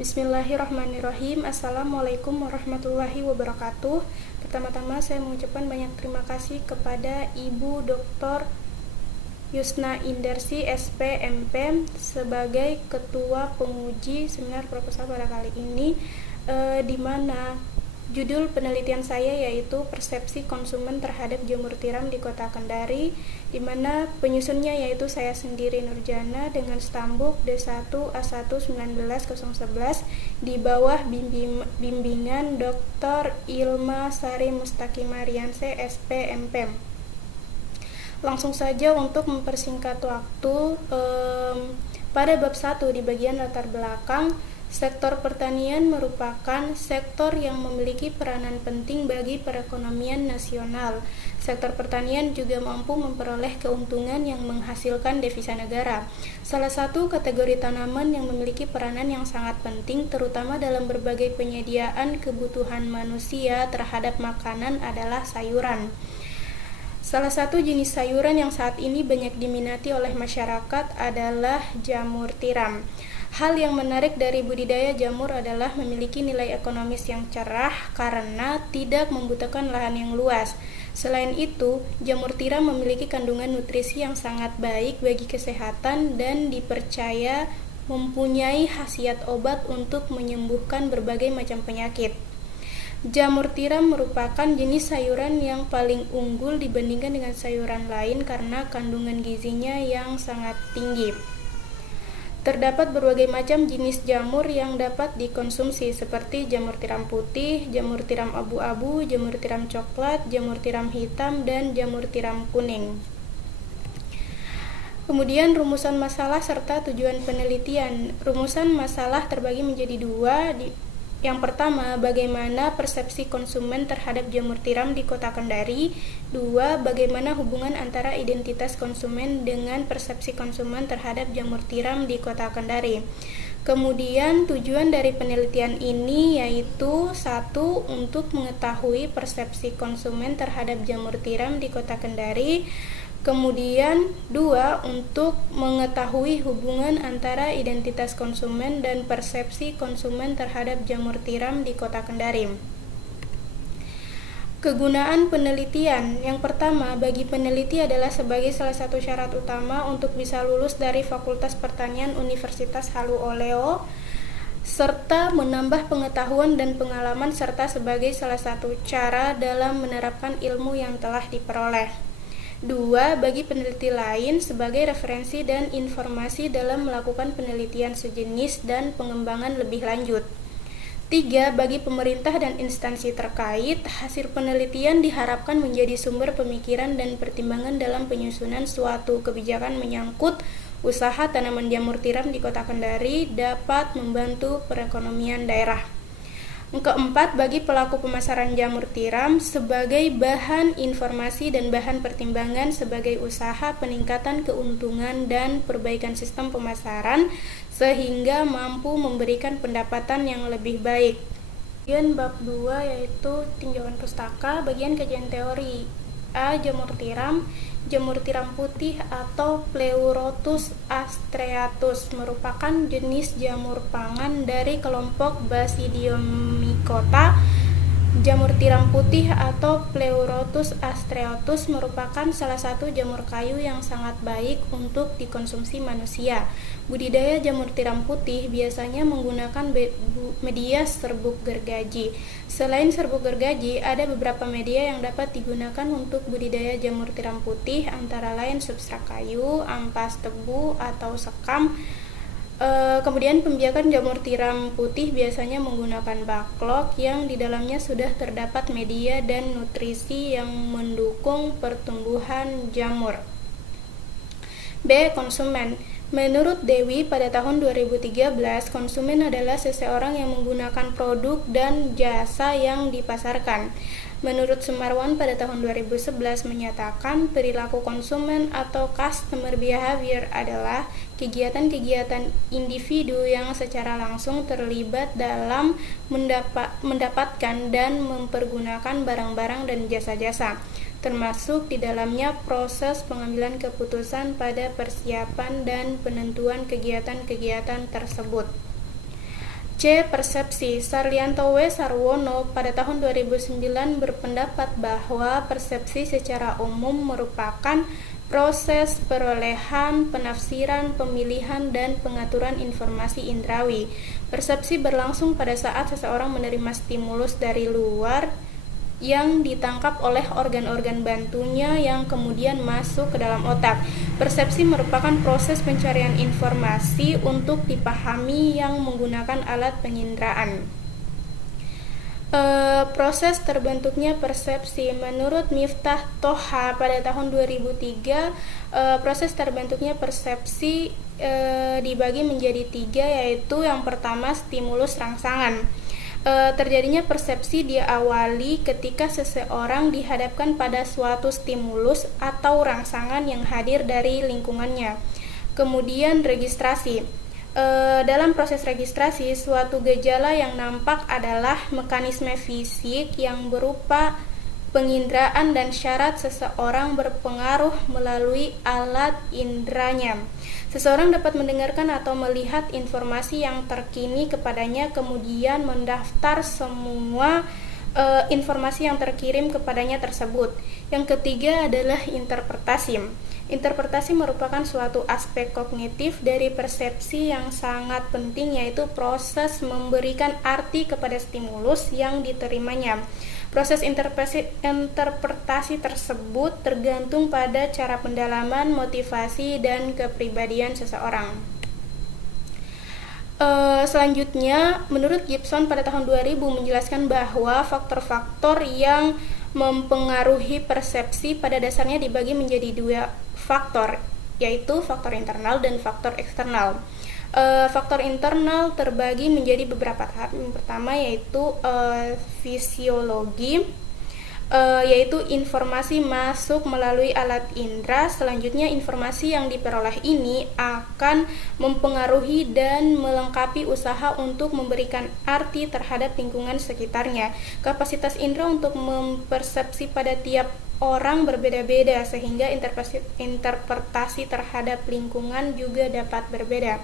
Bismillahirrahmanirrahim. Assalamualaikum warahmatullahi wabarakatuh. Pertama-tama saya mengucapkan banyak terima kasih kepada Ibu Dr. Yusna Indarsi, SP, MP sebagai Ketua Penguji Seminar Proposal pada kali ini, di mana judul penelitian saya yaitu Persepsi Konsumen Terhadap Jamur Tiram di Kota Kendari, di mana penyusunnya yaitu saya sendiri Nurjana dengan stambuk D1A1-19-011 di bawah bimbingan Dr. Ilma Sari Mustakimarianse, SP, MP. Langsung saja untuk mempersingkat waktu, pada bab 1 di bagian latar belakang, sektor pertanian merupakan sektor yang memiliki peranan penting bagi perekonomian nasional. Sektor pertanian juga mampu memperoleh keuntungan yang menghasilkan devisa negara. Salah satu kategori tanaman yang memiliki peranan yang sangat penting, terutama dalam berbagai penyediaan kebutuhan manusia terhadap makanan, adalah sayuran. Salah satu jenis sayuran yang saat ini banyak diminati oleh masyarakat adalah jamur tiram. Hal yang menarik dari budidaya jamur adalah memiliki nilai ekonomis yang cerah karena tidak membutuhkan lahan yang luas. Selain itu, jamur tiram memiliki kandungan nutrisi yang sangat baik bagi kesehatan dan dipercaya mempunyai khasiat obat untuk menyembuhkan berbagai macam penyakit. Jamur tiram merupakan jenis sayuran yang paling unggul dibandingkan dengan sayuran lain karena kandungan gizinya yang sangat tinggi. Terdapat berbagai macam jenis jamur yang dapat dikonsumsi seperti jamur tiram putih, jamur tiram abu-abu, jamur tiram coklat, jamur tiram hitam, dan jamur tiram kuning. Kemudian rumusan masalah serta tujuan penelitian. Rumusan masalah terbagi menjadi dua. Yang pertama, bagaimana persepsi konsumen terhadap jamur tiram di Kota Kendari. 2. Bagaimana hubungan antara identitas konsumen dengan persepsi konsumen terhadap jamur tiram di Kota Kendari. Kemudian tujuan dari penelitian ini yaitu 1. Untuk mengetahui persepsi konsumen terhadap jamur tiram di Kota Kendari. Kemudian 2. Untuk mengetahui hubungan antara identitas konsumen dan persepsi konsumen terhadap jamur tiram di Kota Kendari. Kegunaan penelitian. Yang pertama, bagi peneliti adalah sebagai salah satu syarat utama untuk bisa lulus dari Fakultas Pertanian Universitas Halu Oleo, serta menambah pengetahuan dan pengalaman serta sebagai salah satu cara dalam menerapkan ilmu yang telah diperoleh. 2. Bagi peneliti lain sebagai referensi dan informasi dalam melakukan penelitian sejenis dan pengembangan lebih lanjut. 3. Bagi pemerintah dan instansi terkait, hasil penelitian diharapkan menjadi sumber pemikiran dan pertimbangan dalam penyusunan suatu kebijakan menyangkut usaha tanaman jamur tiram di Kota Kendari dapat membantu perekonomian daerah. Keempat, bagi pelaku pemasaran jamur tiram sebagai bahan informasi dan bahan pertimbangan sebagai usaha peningkatan keuntungan dan perbaikan sistem pemasaran sehingga mampu memberikan pendapatan yang lebih baik. Bagian bab 2 yaitu tinjauan pustaka, bagian kajian teori. A. Jamur tiram putih atau Pleurotus astreatus merupakan jenis jamur pangan dari kelompok Basidiomycota. Jamur tiram putih atau Pleurotus astreatus merupakan salah satu jamur kayu yang sangat baik untuk dikonsumsi manusia. Budidaya jamur tiram putih biasanya menggunakan media serbuk gergaji. Selain serbuk gergaji, ada beberapa media yang dapat digunakan untuk budidaya jamur tiram putih, antara lain substrat kayu, ampas tebu, atau sekam. Kemudian pembiakan jamur tiram putih biasanya menggunakan backlog yang di dalamnya sudah terdapat media dan nutrisi yang mendukung pertumbuhan jamur. B. Konsumen. Menurut Dewi, pada tahun 2013, konsumen adalah seseorang yang menggunakan produk dan jasa yang dipasarkan. Menurut Sumarwan pada tahun 2011 menyatakan perilaku konsumen atau customer behavior adalah kegiatan-kegiatan individu yang secara langsung terlibat dalam mendapatkan dan mempergunakan barang-barang dan jasa-jasa, termasuk di dalamnya proses pengambilan keputusan pada persiapan dan penentuan kegiatan-kegiatan tersebut. C. Persepsi. Sarlianto W. Sarwono pada tahun 2009 berpendapat bahwa persepsi secara umum merupakan proses perolehan, penafsiran, pemilihan, dan pengaturan informasi indrawi. Persepsi berlangsung pada saat seseorang menerima stimulus dari luar yang ditangkap oleh organ-organ bantunya yang kemudian masuk ke dalam otak. Persepsi merupakan proses pencarian informasi untuk dipahami yang menggunakan alat penginderaan. Proses terbentuknya persepsi. Menurut Miftah Toha pada tahun 2003, proses terbentuknya persepsi dibagi menjadi 3, yaitu yang pertama stimulus rangsangan. Terjadinya persepsi diawali ketika seseorang dihadapkan pada suatu stimulus atau rangsangan yang hadir dari lingkungannya. Kemudian registrasi. Dalam proses registrasi, suatu gejala yang nampak adalah mekanisme fisik yang berupa penginderaan dan syarat seseorang berpengaruh melalui alat inderanya. Seseorang dapat mendengarkan atau melihat informasi yang terkini kepadanya, kemudian mendaftar semua informasi yang terkirim kepadanya tersebut. Yang ketiga adalah interpretasi. Interpretasi merupakan suatu aspek kognitif dari persepsi yang sangat penting, yaitu proses memberikan arti kepada stimulus yang diterimanya. Proses interpretasi tersebut tergantung pada cara pendalaman, motivasi, dan kepribadian seseorang. Selanjutnya, menurut Gibson pada tahun 2000 menjelaskan bahwa faktor-faktor yang mempengaruhi persepsi pada dasarnya dibagi menjadi 2 faktor, yaitu faktor internal dan faktor eksternal. Faktor internal terbagi menjadi beberapa tahap. Yang pertama yaitu fisiologi, yaitu informasi masuk melalui alat indera. Selanjutnya, informasi yang diperoleh ini akan mempengaruhi dan melengkapi usaha untuk memberikan arti terhadap lingkungan sekitarnya. Kapasitas indera untuk mempersepsi pada tiap orang berbeda-beda, sehingga interpretasi terhadap lingkungan juga dapat berbeda.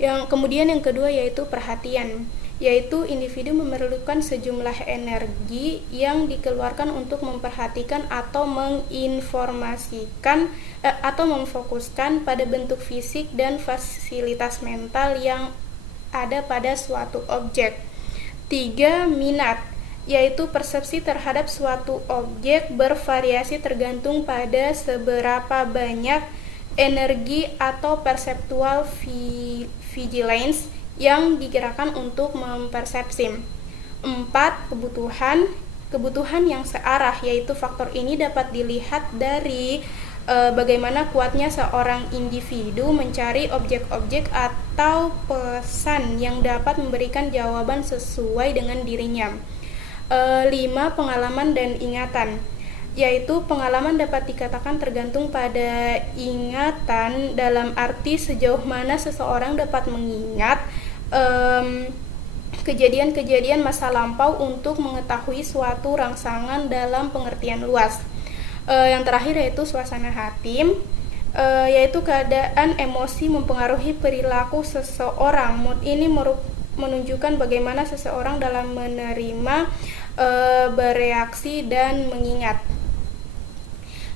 Kemudian yang kedua yaitu perhatian, yaitu individu memerlukan sejumlah energi yang dikeluarkan untuk memperhatikan atau menginformasikan atau memfokuskan pada bentuk fisik dan fasilitas mental yang ada pada suatu objek. 3. Minat, yaitu persepsi terhadap suatu objek bervariasi tergantung pada seberapa banyak energi atau perceptual vigilance yang digerakkan untuk mempersepsi. 4. Kebutuhan yang searah, yaitu faktor ini dapat dilihat dari bagaimana kuatnya seorang individu mencari objek-objek atau pesan yang dapat memberikan jawaban sesuai dengan dirinya. 5. Pengalaman dan ingatan, yaitu pengalaman dapat dikatakan tergantung pada ingatan dalam arti sejauh mana seseorang dapat mengingat kejadian-kejadian masa lampau untuk mengetahui suatu rangsangan dalam pengertian luas. Yang terakhir yaitu suasana hati, yaitu keadaan emosi mempengaruhi perilaku seseorang. Mood ini menunjukkan bagaimana seseorang dalam menerima, bereaksi, dan mengingat.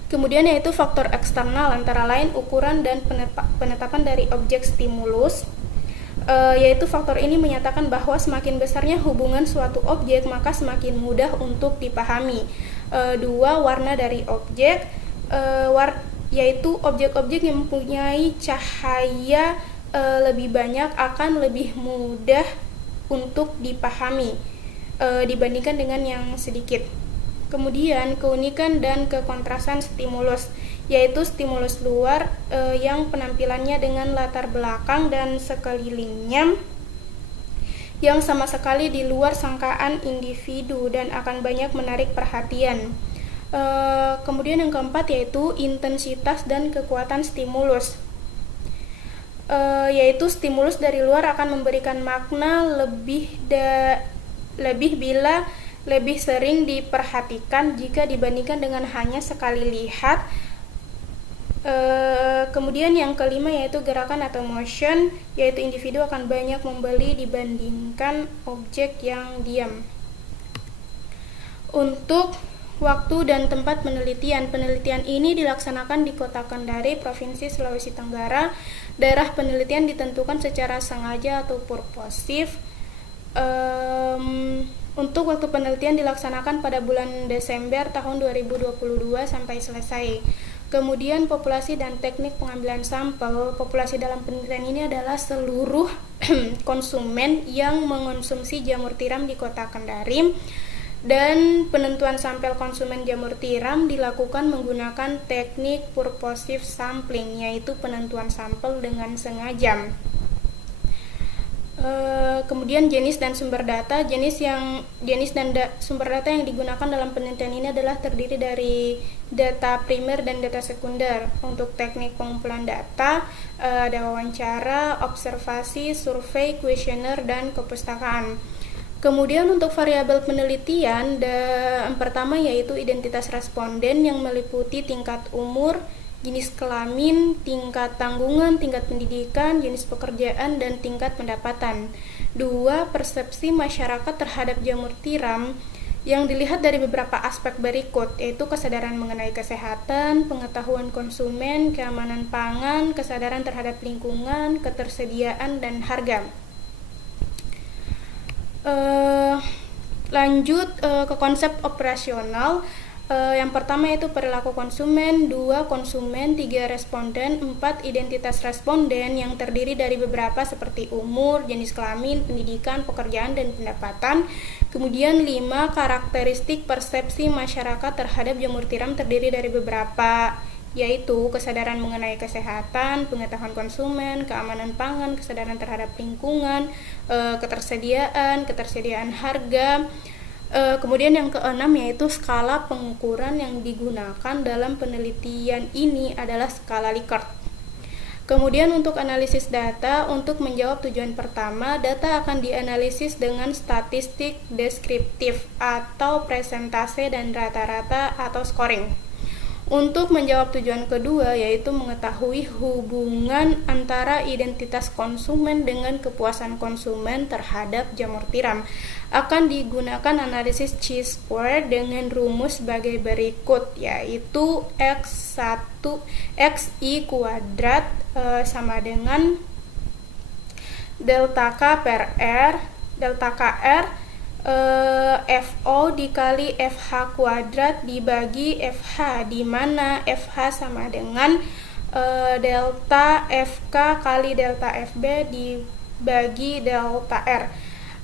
Kemudian yaitu faktor eksternal, antara lain ukuran dan penetapan dari objek stimulus, yaitu faktor ini menyatakan bahwa semakin besarnya hubungan suatu objek maka semakin mudah untuk dipahami. 2. Warna dari objek, yaitu objek-objek yang mempunyai cahaya lebih banyak akan lebih mudah untuk dipahami dibandingkan dengan yang sedikit. Kemudian keunikan dan kekontrasan stimulus, yaitu stimulus luar yang penampilannya dengan latar belakang dan sekelilingnya yang sama sekali di luar sangkaan individu dan akan banyak menarik perhatian. Kemudian yang keempat yaitu intensitas dan kekuatan stimulus, yaitu stimulus dari luar akan memberikan makna lebih bila lebih sering diperhatikan jika dibandingkan dengan hanya sekali lihat Kemudian yang kelima yaitu gerakan atau motion, yaitu individu akan banyak membeli dibandingkan objek yang diam. Untuk waktu dan tempat penelitian ini dilaksanakan di Kota Kendari, Provinsi Sulawesi Tenggara. Daerah penelitian ditentukan secara sengaja atau purposif. Untuk waktu penelitian dilaksanakan pada bulan Desember tahun 2022 sampai selesai. Kemudian populasi dan teknik pengambilan sampel. Populasi dalam penelitian ini adalah seluruh konsumen yang mengonsumsi jamur tiram di Kota Kendari. Dan penentuan sampel konsumen jamur tiram dilakukan menggunakan teknik purposive sampling, yaitu penentuan sampel dengan sengaja. Kemudian jenis dan sumber data. Sumber data yang digunakan dalam penelitian ini adalah terdiri dari data primer dan data sekunder. Untuk teknik pengumpulan data ada wawancara, observasi, survei, kuesioner, dan kepustakaan. Kemudian untuk variabel penelitian, yang pertama yaitu identitas responden yang meliputi tingkat umur, jenis kelamin, tingkat tanggungan, tingkat pendidikan, jenis pekerjaan, dan tingkat pendapatan. 2. Persepsi masyarakat terhadap jamur tiram yang dilihat dari beberapa aspek berikut, yaitu kesadaran mengenai kesehatan, pengetahuan konsumen, keamanan pangan, kesadaran terhadap lingkungan, ketersediaan, dan harga. Lanjut ke konsep operasional. Yang pertama yaitu perilaku konsumen, 2 konsumen, 3 responden, 4 identitas responden yang terdiri dari beberapa seperti umur, jenis kelamin, pendidikan, pekerjaan, dan pendapatan. Kemudian 5 karakteristik persepsi masyarakat terhadap jamur tiram terdiri dari beberapa, yaitu kesadaran mengenai kesehatan, pengetahuan konsumen, keamanan pangan, kesadaran terhadap lingkungan, ketersediaan harga. Kemudian yang keenam yaitu skala pengukuran yang digunakan dalam penelitian ini adalah skala Likert. Kemudian untuk analisis data, untuk menjawab tujuan pertama, data akan dianalisis dengan statistik deskriptif atau presentase dan rata-rata atau scoring. Untuk menjawab tujuan kedua, yaitu mengetahui hubungan antara identitas konsumen dengan kepuasan konsumen terhadap jamur tiram, akan digunakan analisis chi-square dengan rumus sebagai berikut, yaitu xi kuadrat sama dengan delta K per R, delta KR FO dikali FH kuadrat dibagi FH, di mana FH sama dengan delta FK kali delta FB dibagi delta R.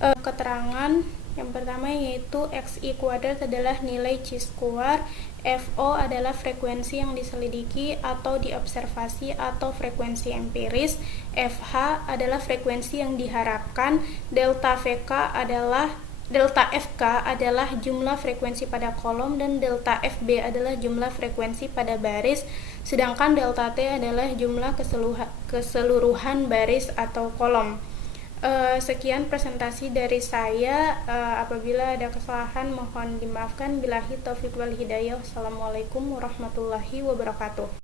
Keterangan yang pertama yaitu XI kuadrat adalah nilai chi-square, FO adalah frekuensi yang diselidiki atau diobservasi atau frekuensi empiris, FH adalah frekuensi yang diharapkan, delta FK adalah jumlah frekuensi pada kolom, dan delta FB adalah jumlah frekuensi pada baris, sedangkan delta T adalah jumlah keseluruhan baris atau kolom. Sekian presentasi dari saya. Apabila ada kesalahan mohon dimaafkan. Billahi taufiq wal hidayah. Wassalamualaikum warahmatullahi wabarakatuh.